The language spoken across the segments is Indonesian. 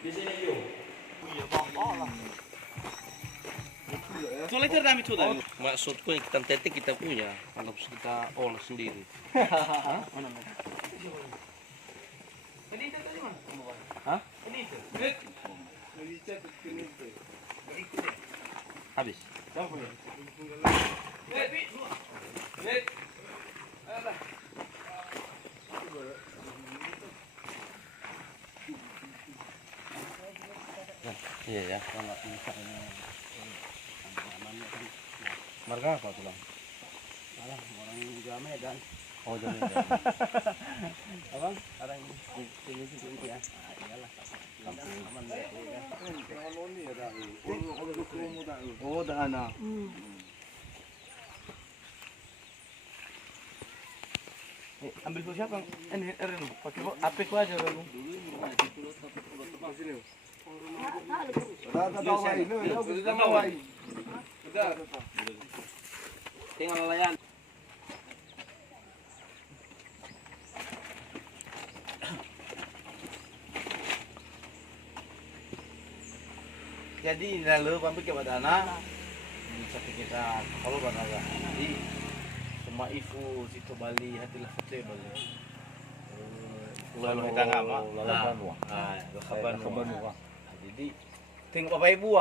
Biasanya yo. Iya, bang. Lah. Soalnya itu kami sudah. Maksudku yang kita tetek kita punya, anggap kita olah sendiri. Hah? Mana mana? Ini itu tadi mana? Hah? Ini itu. Habis. Iya ya, kalau misalnya marga apa tuh bang? Alah, orang juga Medan. Oh jadi. Abang, orang ini sih ya. Iyalah. Aman ya. Oh dah ana. Ambil ku siapa? Ini Erin, pakai HP ku aja dulu. Tinggal layan. Jadi lalu pampi ke badana bisa kita kalau badana. Jadi semua ifu situ Bali hatilah foto Bali. Lalu kita ngama. Kabanua. Jadi tengok apa ibu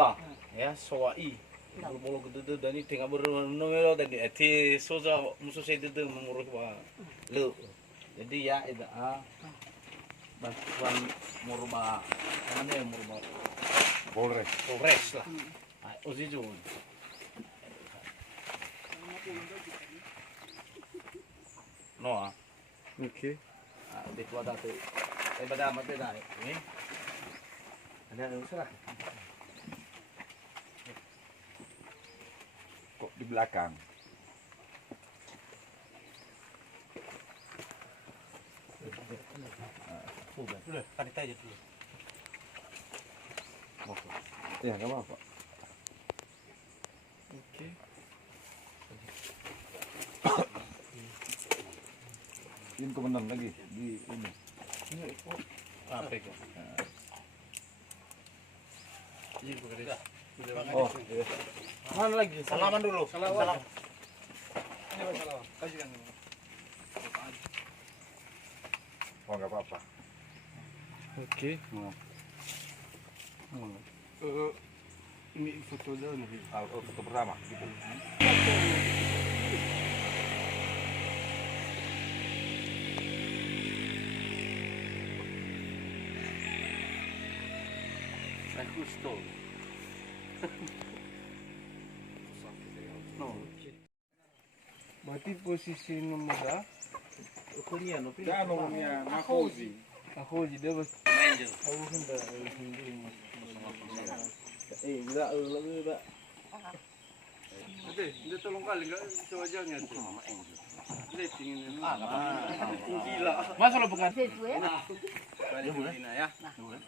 ya soai. Bolo gitu dan ini tengok bernomero dan eti soja musuh saya itu mengurus bah lu. Jadi ya itu bantuan murba mana ya murba Polres lah. Uji jun. No Oke. Di tua datu. Pada amat dah ini. Ada usah. Kok di belakang? Sudah, tarik aja dulu. Ya, nggak apa-apa. Oke. Ini komandan lagi di ini. Apa itu? Oh, iya. Mana lagi? Salaman dulu. Salam. Ini masalah. Kasihkan. Oh, nggak apa-apa. Oke. Ini foto dah nih. Foto pertama gitu. Justo. No. Berarti posisi nomor Kuliah no. Gano niya, Makosi. aku jadi bos. Angel. Aku kan dah sendiri. Enggak, lebih enggak. Dia tolong kali enggak sewajahnya tuh. Mama Angel. Lihat ini. Gila. Masa lo bukan? Balik boleh ya. Boleh.